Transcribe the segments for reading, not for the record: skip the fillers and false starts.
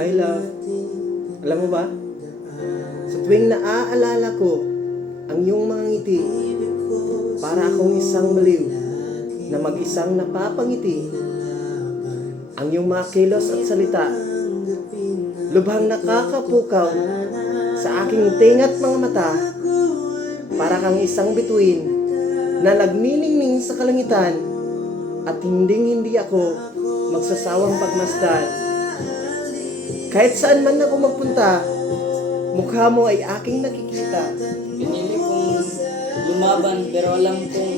Hi love, alam mo ba? Sa tuwing naaalala ko ang iyong mga ngiti, para akong isang baliw na mag-isang napapangiti. Ang iyong mga kilos at salita, lubhang nakakapukaw sa aking tinga't mga mata. Para kang isang bituin na nagniningning sa kalangitan, at hindi ako magsasawang pagmasdan. Kahit saan man ako magpunta, mukha mo ay aking nakikita. Pinili kong lumaban pero alam kong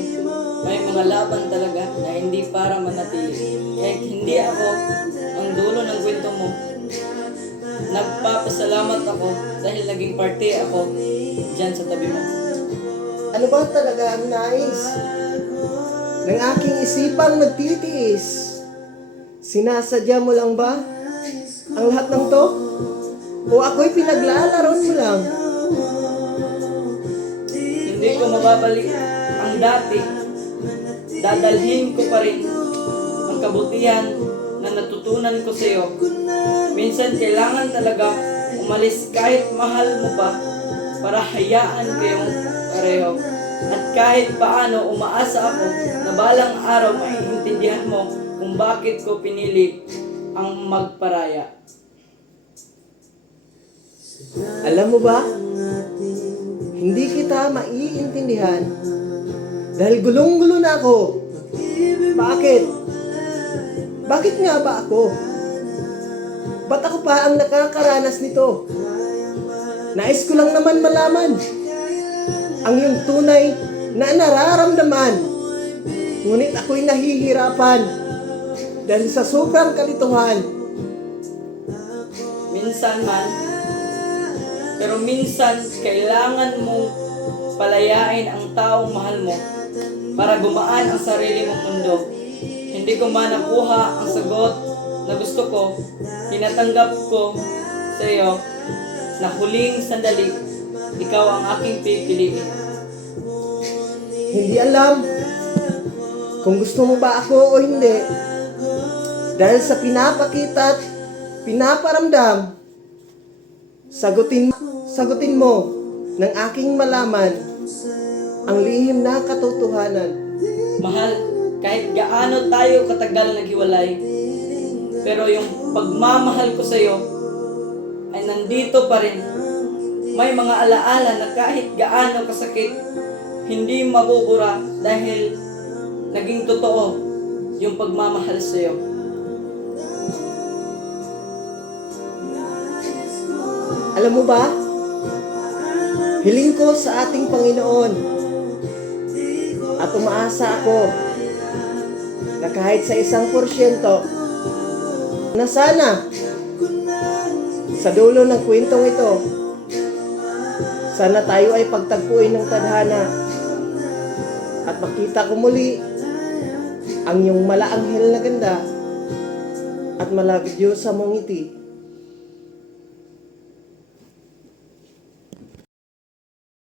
may mga laban talaga na hindi para manatili. Kahit hindi ako ang dulo ng kwento mo, nagpapasalamat ako dahil naging parte ako dyan sa tabi mo. Ano ba talaga ang nais ng aking isipang nagtitiis? Sinasadya mo lang ba ang lahat ng to? O ako'y pinaglalaron mo lang? Hindi ko mababalik ang dati. Dadalhin ko pa rin ang kabutihan na natutunan ko sa iyo. Minsan kailangan talaga umalis kahit mahal mo pa para hayaan kayong pareho. At kahit paano umaasa ako na balang araw maiintindihan mo kung bakit ko pinili ang magparaya. Alam mo ba, hindi kita maiintindihan dahil gulong-gulo na ako. Bakit? Bakit nga ba ako? Ba't ako pa ang nakakaranas nito? Nais ko lang naman malaman ang iyong tunay na nararamdaman. Ngunit ako'y nahihirapan dahil sa sobrang kalituhan. Minsan man, pero minsan kailangan mong palayain ang taong mahal mo para gumaan ang sarili mong mundo. Hindi ko man nakuha ang sagot na gusto ko, tinatanggap ko sa iyo na huling sandali, ikaw ang aking pipiliin. Hindi alam kung gusto mo ba ako o hindi. Dahil sa pinapakita at pinaparamdam, sagutin mo ng aking malaman ang lihim na katotohanan. Mahal, kahit gaano tayo katagal naghiwalay, pero yung pagmamahal ko sa iyo ay nandito pa rin. May mga alaala na kahit gaano kasakit, hindi mabubura dahil naging totoo yung pagmamahal sa iyo. Alam mo ba, hiling ko sa ating Panginoon at umaasa ako na kahit sa 1%, na sana sa dulo ng kwentong ito, sana tayo ay pagtagpuin ng tadhana at makita ko muli ang iyong malaanghel na ganda at malagyo sa mong ngiti.